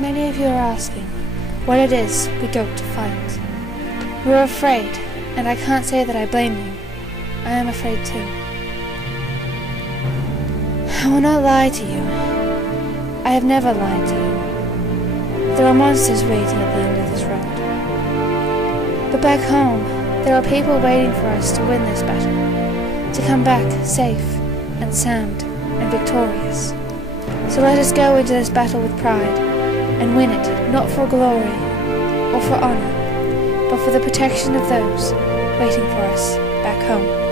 Many of you are asking what it is we go to fight. We're afraid, and I can't say that I blame you. I am afraid too. I will not lie to you. I have never lied to you. There are monsters waiting at the end of this road. But back home, there are people waiting for us to win this battle, to come back safe and sound and victorious. So let us go into this battle with pride, and win it not for glory or for honor, but for the protection of those waiting for us back home.